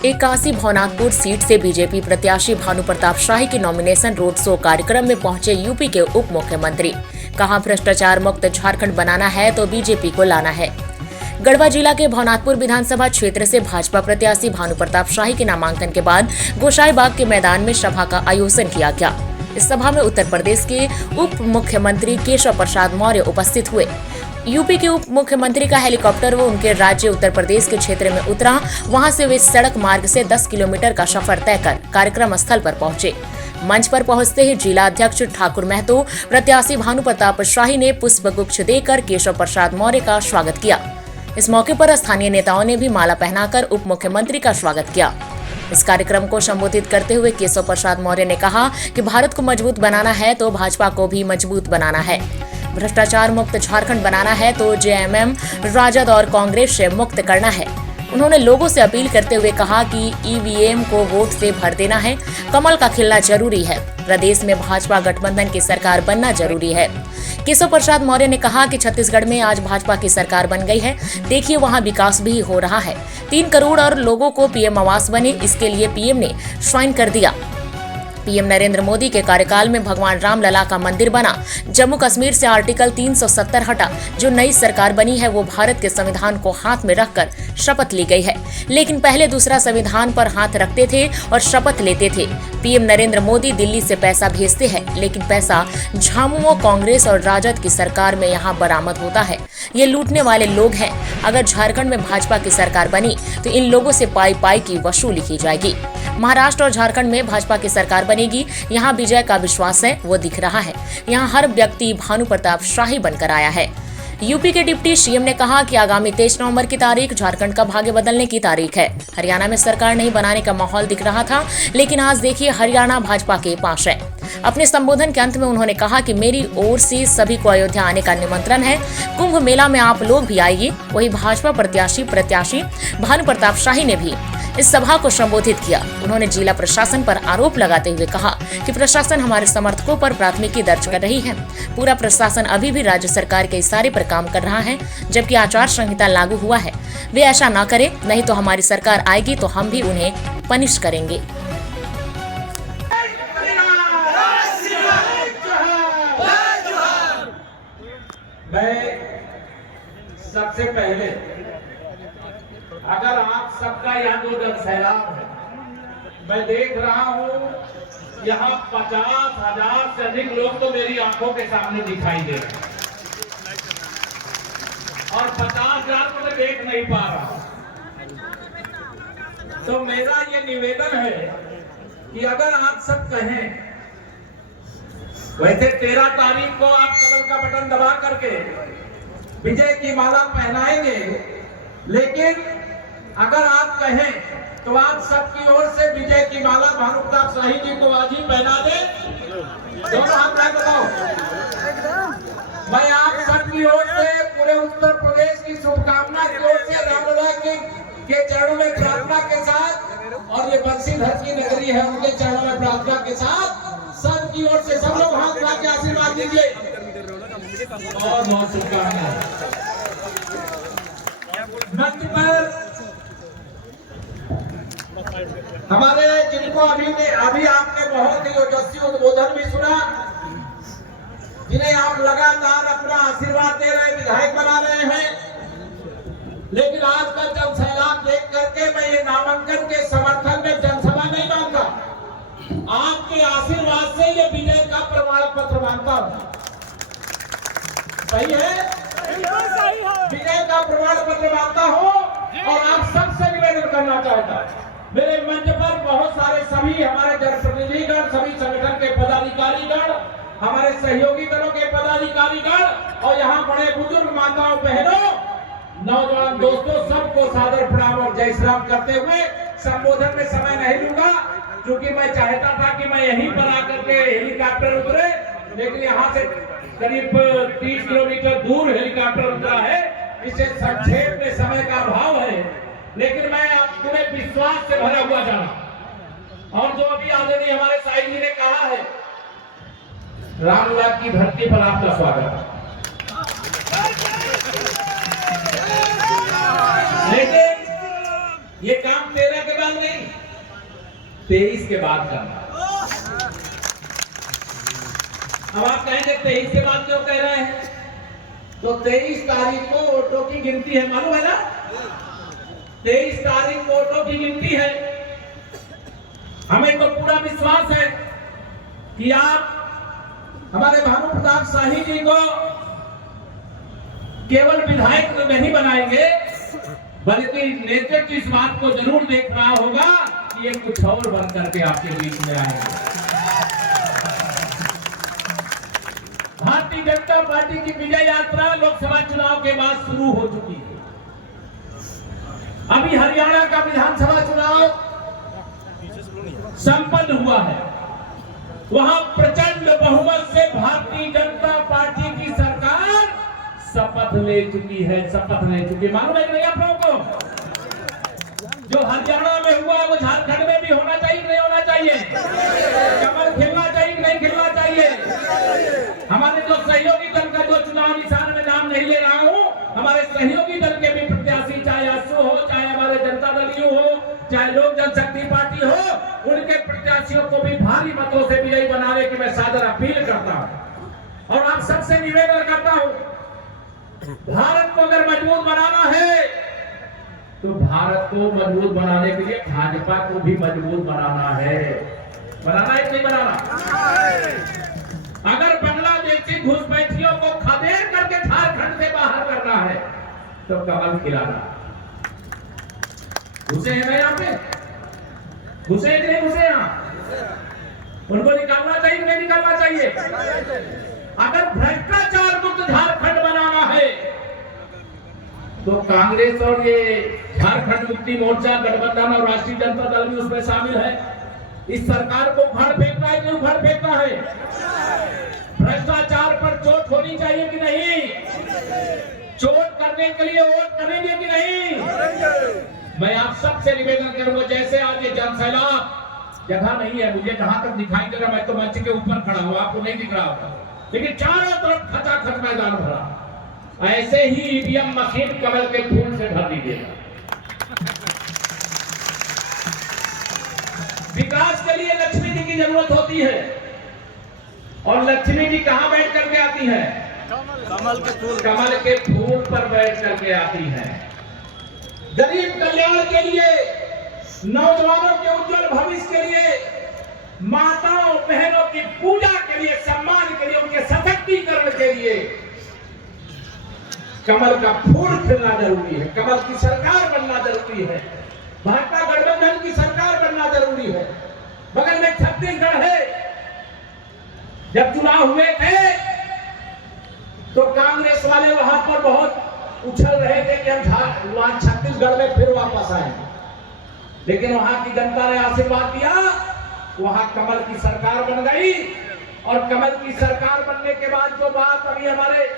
81 Bhavnathpur seat से BJP प्रत्याशी भानु प्रताप शाही के नॉमिनेशन रोड शो कार्यक्रम में पहुंचे यूपी के उप मुख्यमंत्री। कहा, भ्रष्टाचार मुक्त झारखंड बनाना है तो बीजेपी को लाना है। गढ़वा जिला के भवनाथपुर विधानसभा क्षेत्र से भाजपा प्रत्याशी भानु प्रताप शाही के नामांकन के बाद गोसाईबाग के मैदान में सभा का आयोजन किया गया। इस सभा में उत्तर प्रदेश के उप मुख्यमंत्री केशव प्रसाद मौर्य उपस्थित हुए। यूपी के उप मुख्यमंत्री का हेलीकॉप्टर वो उनके राज्य उत्तर प्रदेश के क्षेत्र में उतरा। वहां से वे सड़क मार्ग से 10 किलोमीटर का सफर तय कर कार्यक्रम स्थल पर पहुंचे। मंच पर पहुंचते ही जिला अध्यक्ष ठाकुर महतो प्रत्याशी भानु प्रताप शाही ने पुष्प गुच्छ देकर केशव प्रसाद मौर्य का स्वागत किया। इस मौके पर स्थानीय नेताओं ने भी माला पहनाकर उप मुख्यमंत्री का स्वागत किया। इस कार्यक्रम को संबोधित करते हुए केशव प्रसाद मौर्य ने कहा कि भारत को मजबूत बनाना है तो भाजपा को भी मजबूत बनाना है। भ्रष्टाचार मुक्त झारखंड बनाना है तो जेएमएम, राजद और कांग्रेस से मुक्त करना है। उन्होंने लोगों से अपील करते हुए कहा कि ईवीएम को वोट से भर देना है, कमल का खिलना जरूरी है, प्रदेश में भाजपा गठबंधन की सरकार बनना जरूरी है। केशव प्रसाद मौर्य ने कहा कि छत्तीसगढ़ में आज भाजपा की सरकार बन गई है, देखिए वहां विकास भी हो रहा है। 3 करोड़ और लोगों को पीएम आवास बने, इसके लिए पीएम ने साइन कर दिया। पीएम नरेंद्र मोदी के कार्यकाल में भगवान राम लला का मंदिर बना। जम्मू कश्मीर से आर्टिकल 370 हटा। जो नई सरकार बनी है वो भारत के संविधान को हाथ में रखकर शपथ ली गई है, लेकिन पहले दूसरा संविधान पर हाथ रखते थे और शपथ लेते थे। पीएम नरेंद्र मोदी दिल्ली से पैसा भेजते हैं, लेकिन पैसा झामुमो, कांग्रेस और राजद की सरकार में यहाँ बरामद होता है। ये लूटने वाले लोग हैं। अगर झारखंड में भाजपा की सरकार बनी तो इन लोगों से पाई की वसूली की जाएगी। महाराष्ट्र और झारखंड में भाजपा की सरकार बनेगी। यहाँ विजय का विश्वास है, वो दिख रहा है। यहाँ हर व्यक्ति भानु प्रताप शाही बनकर आया है। यूपी के डिप्टी सीएम ने कहा कि आगामी 23 नवंबर की तारीख झारखंड का भाग्य बदलने की तारीख है। हरियाणा में सरकार नहीं बनाने का माहौल दिख रहा था, लेकिन आज देखिए हरियाणा भाजपा के पास है। अपने संबोधन के अंत में उन्होंने कहा कि मेरी ओर से सभी को अयोध्या आने का निमंत्रण है। कुंभ मेला में आप लोग भी आइए। वही भाजपा प्रत्याशी भानु प्रताप शाही ने भी इस सभा को संबोधित किया। उन्होंने जिला प्रशासन पर आरोप लगाते हुए कहा कि प्रशासन हमारे समर्थकों पर प्राथमिकी दर्ज कर रही है। पूरा प्रशासन अभी भी राज्य सरकार के इशारे पर काम कर रहा है, जबकि आचार संहिता लागू हुआ है। वे ऐसा ना करें, नहीं तो हमारी सरकार आएगी तो हम भी उन्हें पनिश करेंगे। मैं सबसे पहले, अगर आप सबका यहाँ जो सैलाब है, मैं देख रहा हूँ यहाँ 50,000 से अधिक लोग तो मेरी आंखों के सामने दिखाई दे रहे हैं और 50,000 को मैं देख नहीं पा रहा। तो मेरा ये निवेदन है कि अगर आप सब कहें, वैसे 13 तारीख को आप कमल का बटन दबा करके विजय की माला पहनाएंगे, लेकिन अगर आप कहें तो आप सबकी ओर से विजय की माला भानु प्रताप शाही जी को आज ही पहना दें। दोनों हाथ में बताओ। मैं आप सबकी ओर से पूरे उत्तर प्रदेश की शुभकामना की ओर से रामलला के चरणों में प्रार्थना के साथ, और ये बंसीधर की नगरी है, उनके चरणों में प्रार्थना के साथ सबकी ओर से सब लोग हाथ उठा के आशीर्वाद दीजिए और बहुत शुभकामनाएं। मंच पर हमारे जिनको अभी आपने बहुत ही ओजस्वी उद्बोधन भी सुना, जिन्हें आप लगातार अपना आशीर्वाद दे रहे, विधायक बना रहे हैं, लेकिन आज का जनसैलाब देख करके मैं ये नामांकन के समर्थन में जनसभा नहीं मानता। आपके आशीर्वाद से ये विजय का प्रमाण पत्र मानता हूं। सही है? विजय का प्रमाण पत्र मानता हूं और आप सबसे निवेदन करना चाहता हूं। मेरे मंच पर बहुत सारे सभी हमारे जनप्रतिनिधिगण, सभी संगठन के पदाधिकारीगण, हमारे सहयोगी दलों के पदाधिकारीगण और यहाँ बड़े बुजुर्ग माताओं, बहनों, नौजवान दोस्तों, सबको सादर प्रणाम और जय श्री राम करते हुए संबोधन में समय नहीं लूंगा, क्योंकि मैं चाहता था कि मैं यहीं पर आकर के हेलीकॉप्टर उतरे, लेकिन यहाँ से करीब 30 किलोमीटर दूर हेलीकॉप्टर उतरा है। इसे संक्षेप में समय का अभाव है, लेकिन मैं पूरे विश्वास से भरा हुआ जाना। और जो अभी आदरणीय हमारे साईं जी ने कहा है, रामलला की धरती पर आपका स्वागत। लेकिन ये काम 13 के बाद नहीं 23 के बाद करना। अब आप कहेंगे 23 के बाद क्यों कह रहे हैं? तो 23 तारीख को वोटों की गिनती है, मालूम है ना? 23 तारीख को वोटों की गिनती है। हमें तो पूरा विश्वास है कि आप हमारे भानु प्रताप शाही जी को केवल विधायक नहीं बनाएंगे, बल्कि नेतृत्व इस बात को जरूर देख रहा होगा कि ये कुछ और बन करके आपके बीच में आएंगे। भारतीय जनता पार्टी की विजय यात्रा लोकसभा चुनाव के बाद शुरू हो चुकी है। अभी हरियाणा का विधानसभा चुनाव संपन्न हुआ है। वहां प्रचंड बहुमत से भारतीय जनता पार्टी की सरकार शपथ ले चुकी है, शपथ ले चुकी है। मालूम है कि नहीं आप लोगों को? जो हरियाणा में हुआ वो झारखंड में भी होना चाहिए, नहीं होना चाहिए? कमल खिलना चाहिए, नहीं खिलना चाहिए? हमारे जो सहयोगी दल का जो चुनाव निशान में नाम नहीं ले रहा हूं, हमारे सहयोगी दल के भी प्रत्याशी, चाहे आसू हो, चाहे हमारे जनता दल यू हो, चाहे लोक जनशक्ति पार्टी हो, उनके प्रत्याशियों को भी भारी मतों से विजयी बनाने की मैं सादर अपील करता हूं। और आप सबसे निवेदन करता हूं, भारत को अगर मजबूत बनाना है तो भारत को मजबूत बनाने के लिए भाजपा को भी मजबूत बनाना है। बनाना है कि नहीं बनाना? अगर बांग्लादेशी घुसपैठियों को खदेड़ करके झारखंड से बाहर करना है तो कमल खिलाना। घुसे हैं यहाँ पे? घुसे कि नहीं घुसे? यहाँ उनको निकालना चाहिए कि नहीं निकालना चाहिए? अगर भ्रष्टाचार मुक्त झारखंड बनाना है तो कांग्रेस और ये झारखंड मुक्ति मोर्चा गठबंधन और राष्ट्रीय जनता दल भी उसमें शामिल है। इस सरकार को उखाड़ फेंकना है कि उखाड़ फेंकना है? भ्रष्टाचार पर चोट होनी चाहिए कि नहीं? चोट करने के लिए वोट करेंगे कि नहीं? मैं आप सबसे निवेदन करूंगा, जैसे आज ये जनसैलाब जगह नहीं है, मुझे जहां तक दिखाई दे रहा, मैं तो मंच के ऊपर खड़ा हूं, आपको नहीं दिख रहा होगा, लेकिन चारों तरफ खचाखच मैदान भरा। ऐसे ही ईवीएम मशीन कमल के फूल से भर दीजिएगा। विकास के लिए लक्ष्मी जी की जरूरत होती है, और लक्ष्मी जी कहां बैठ करके आती है? कमल के फूल पर बैठ करके आती है। गरीब कल्याण के लिए, नौजवानों के उज्जवल भविष्य के लिए, माताओं बहनों की पूजा के लिए, सम्मान के लिए, उनके सशक्तिकरण के लिए कमल का फूल खिलना जरूरी है। कमल की सरकार बनना जरूरी है। भाजपा गठबंधन की सरकार बनना जरूरी है। बगल में छत्तीसगढ़ है। जब चुनाव हुए थे तो कांग्रेस वाले वहां पर बहुत उछल रहे थे कि हम वहां छत्तीसगढ़ में फिर वापस आए, लेकिन वहां की जनता ने आशीर्वाद दिया, वहां कमल की सरकार बन गई। और कमल की सरकार बनने के बाद जो बात अभी हमारे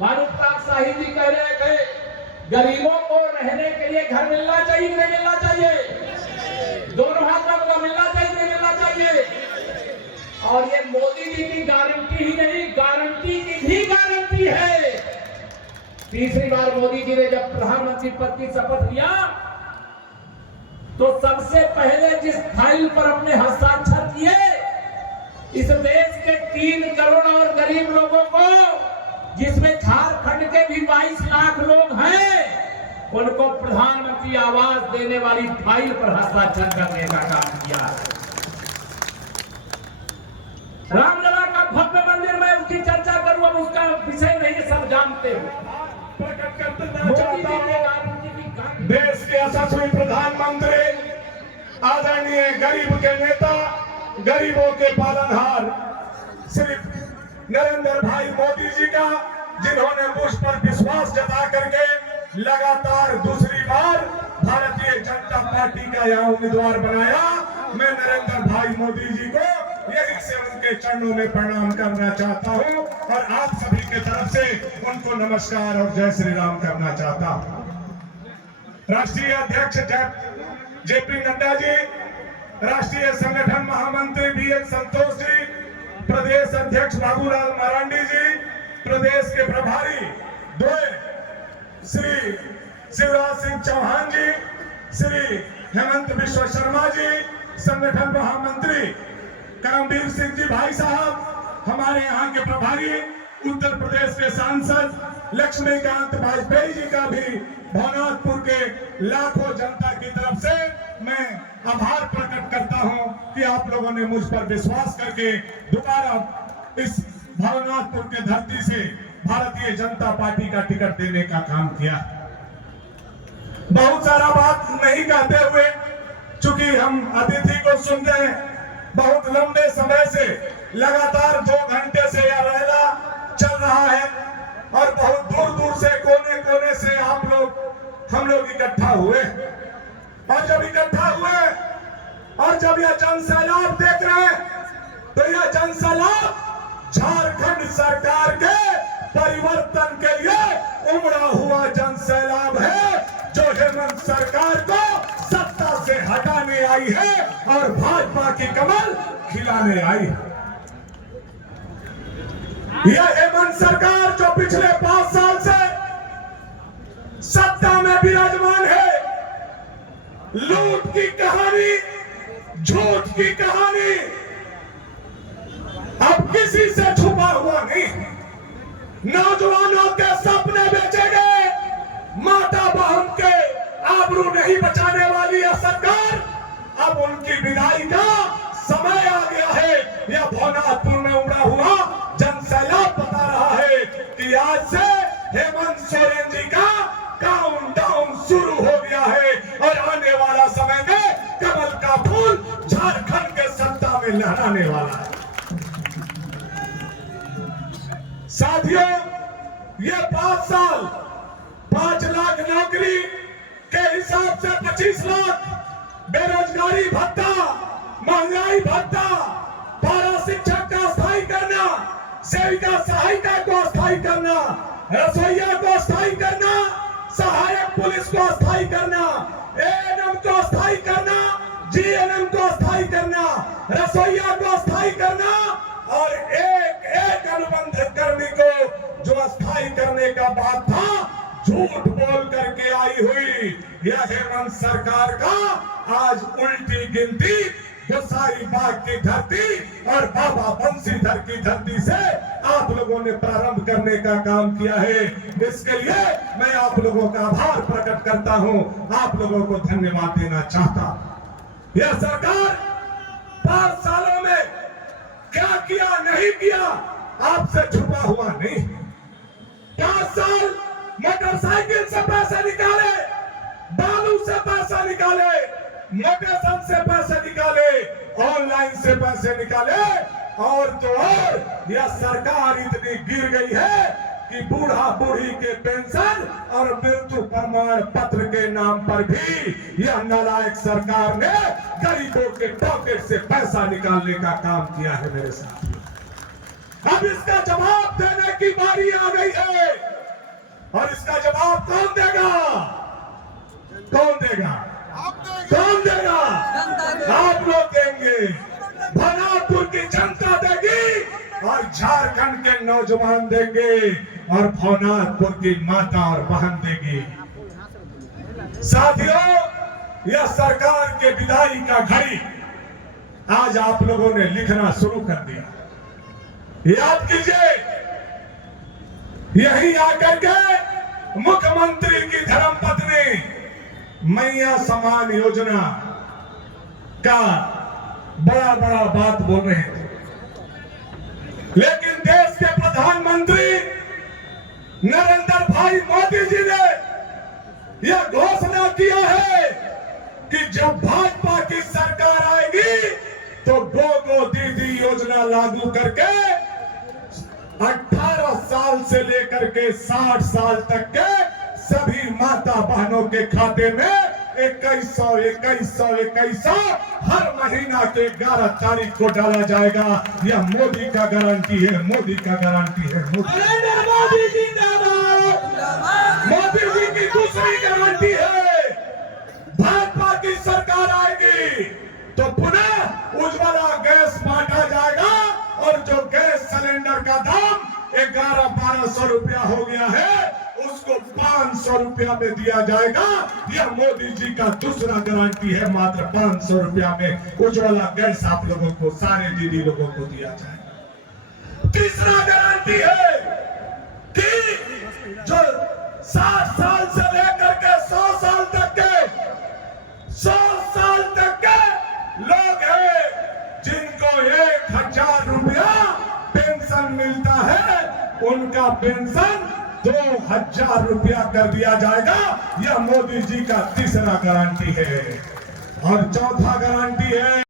भानु प्रताप शाही जी कह रहे थे, गरीबों को रहने के लिए घर मिलना चाहिए, नहीं मिलना चाहिए? दोनों हाथ में मिलना चाहिए, नहीं मिलना चाहिए? और ये मोदी जी की गारंटी ही नहीं, गारंटी की भी गारंटी है। तीसरी बार मोदी जी ने जब प्रधानमंत्री पद की शपथ लिया तो सबसे पहले जिस फाइल पर अपने हस्ताक्षर किए, इस देश के 3 करोड़ और गरीब लोगों को, जिसमें झारखंड के भी 22 लाख लोग हैं, उनको प्रधानमंत्री आवास देने वाली फाइल पर हस्ताक्षर करने का काम किया है। रामलला का भव्य मंदिर में उसकी चर्चा करूं, अब उसका विषय नहीं, सब जानते हो। देश के यशस्वी प्रधानमंत्री, आदरणीय गरीब के नेता, गरीबों के पालनहार श्री नरेंद्र भाई मोदी जी का, जिन्होंने मुझ पर विश्वास जता करके लगातार दूसरी बार भारतीय जनता पार्टी का यहाँ उम्मीदवार बनाया, मैं नरेंद्र भाई मोदी जी को यही से उनके चरणों में प्रणाम करना चाहता हूं और आप सभी के तरफ से उनको नमस्कार और जय श्री राम करना चाहता हूं। राष्ट्रीय अध्यक्ष जेपी नड्डा जी, राष्ट्रीय संगठन महामंत्री बीएल संतोष जी, प्रदेश अध्यक्ष बाबूलाल मरांडी जी, प्रदेश के प्रभारी श्री शिवराज सिंह चौहान जी, श्री हेमंत बिश्व शर्मा जी, संगठन महामंत्री करमवीर सिंह जी भाई साहब, हमारे यहाँ के प्रभारी उत्तर प्रदेश के सांसद लक्ष्मीकांत वाजपेयी जी का भी भवनाथपुर के लाखों जनता की तरफ से मैं आभार प्रकट करता हूं कि आप लोगों ने मुझ पर विश्वास करके दोबारा इस भवनाथपुर के धरती से भारतीय जनता पार्टी का टिकट देने का काम किया। बहुत सारा बात नहीं कहते हुए, चूंकि हम अतिथि को सुनते हैं बहुत लंबे समय से, लगातार 2 घंटे से यह रैला चल रहा है और बहुत दूर दूर से कोने कोने से हम लोग इकट्ठा हुए, और जब इकट्ठा हुए और जब यह जनसैलाब देख रहे हैं तो यह जनसैलाब झारखंड सरकार के परिवर्तन के लिए उमड़ा हुआ जनसैलाब है, जो हेमंत सरकार को सत्ता से हटाने आई है और भाजपा की कमल खिलाने आई है। यह हेमंत सरकार जो पिछले 5 साल से सत्ता में विराजमान है, लूट की कहानी, झूठ की कहानी अब किसी से छुपा हुआ नहीं। नौजवानों के सपने बेचे गए, माता बहन के आबरू नहीं बचाने वाली यह सरकार, अब उनकी विदाई का समय आ गया है। यह भवनाथपुर में उमड़ा हुआ जनसैलाब बता रहा है कि आज से हेमंत सोरेन जी का काउंटडाउन शुरू हो गया है और आने वाला समय में कमल का फूल झारखंड के सत्ता में लहराने वाला है। साथियों, ये 5 साल 5 लाख नौकरी के हिसाब से 25 लाख बेरोजगारी भत्ता, महंगाई भत्ता, पारा शिक्षक का स्थायी करना, सेविका सहायिका को स्थायी करना, रसोईया को स्थायी करना, सहायक पुलिस को स्थायी करना, एएनएम को स्थायी करना, जीएनएम को स्थायी करना, रसोईया को स्थायी करना और एक एक अनुबंध कर्मी को जो स्थायी करने का बात था झूठ बोल करके आई हुई यह हेमंत सरकार का आज उल्टी गिनती गोसाई बाग की धरती और बाबा बंसीधर की धरती से आप लोगों ने प्रारंभ करने का काम किया है। इसके लिए मैं आप लोगों का आभार प्रकट करता हूं, आप लोगों को धन्यवाद देना चाहता हूं। यह सरकार 5 सालों में क्या किया नहीं किया आपसे छुपा हुआ नहीं। 5 साल मोटरसाइकिल से पैसे निकाले, बालू से पैसा निकाले, मोटेशन से पैसे निकाले, ऑनलाइन से पैसे निकाले, और तो और यह सरकार इतनी गिर गई है कि बूढ़ा बूढ़ी के पेंशन और मृत्यु प्रमाण पत्र के नाम पर भी यह नालायक सरकार ने गरीबों के पॉकेट से पैसा निकालने का काम किया है। मेरे साथ अब इसका जवाब देने की बारी आ गई है, और इसका जवाब कौन देगा? कौन देगा? कौन देगा? आप लोग देंगे, भवनाथपुर की जनता देगी और झारखंड के नौजवान देंगे और भवनाथपुर की माता और बहन देगी। साथियों, यह सरकार के विदाई का घड़ी आज आप लोगों ने लिखना शुरू कर दिया। याद कीजिए, यही आकर के मुख्यमंत्री की धर्मपत्नी मैया समान योजना का बड़ा बड़ा बात बोल रहे थे, लेकिन देश के प्रधानमंत्री नरेंद्र भाई मोदी जी ने यह घोषणा किया है कि जब भाजपा की सरकार आएगी तो गो दीदी योजना लागू करके 18 साल से लेकर के 60 साल तक के सभी माता बहनों के खाते में 2100 हर महीना के 11 तारीख को डाला जाएगा। यह मोदी का गारंटी है, मोदी का गारंटी है। मोदी जिंदाबाद। मोदी जी की दूसरी गारंटी है, भाजपा की सरकार आएगी तो पुनः उज्ज्वला गैस बांटा जाएगा, और जो गैस सिलेंडर का दाम 1100-1200 रुपया हो गया है उसको उसको 500 रुपया में दिया जाएगा। यह मोदी जी का दूसरा गारंटी है। मात्र 500 रुपया में उज्ज्वला गैस आप लोगों को, सारे दीदी लोगों को दिया जाएगा। तीसरा गारंटी है कि जो 60 साल से लेकर के 100 साल तक के 100 साल तक के लोग हैं जिनको 1000 रुपया पेंशन मिलता है, उनका पेंशन 2000 रुपया कर दिया जाएगा। यह मोदी जी का तीसरा गारंटी है। और चौथा गारंटी है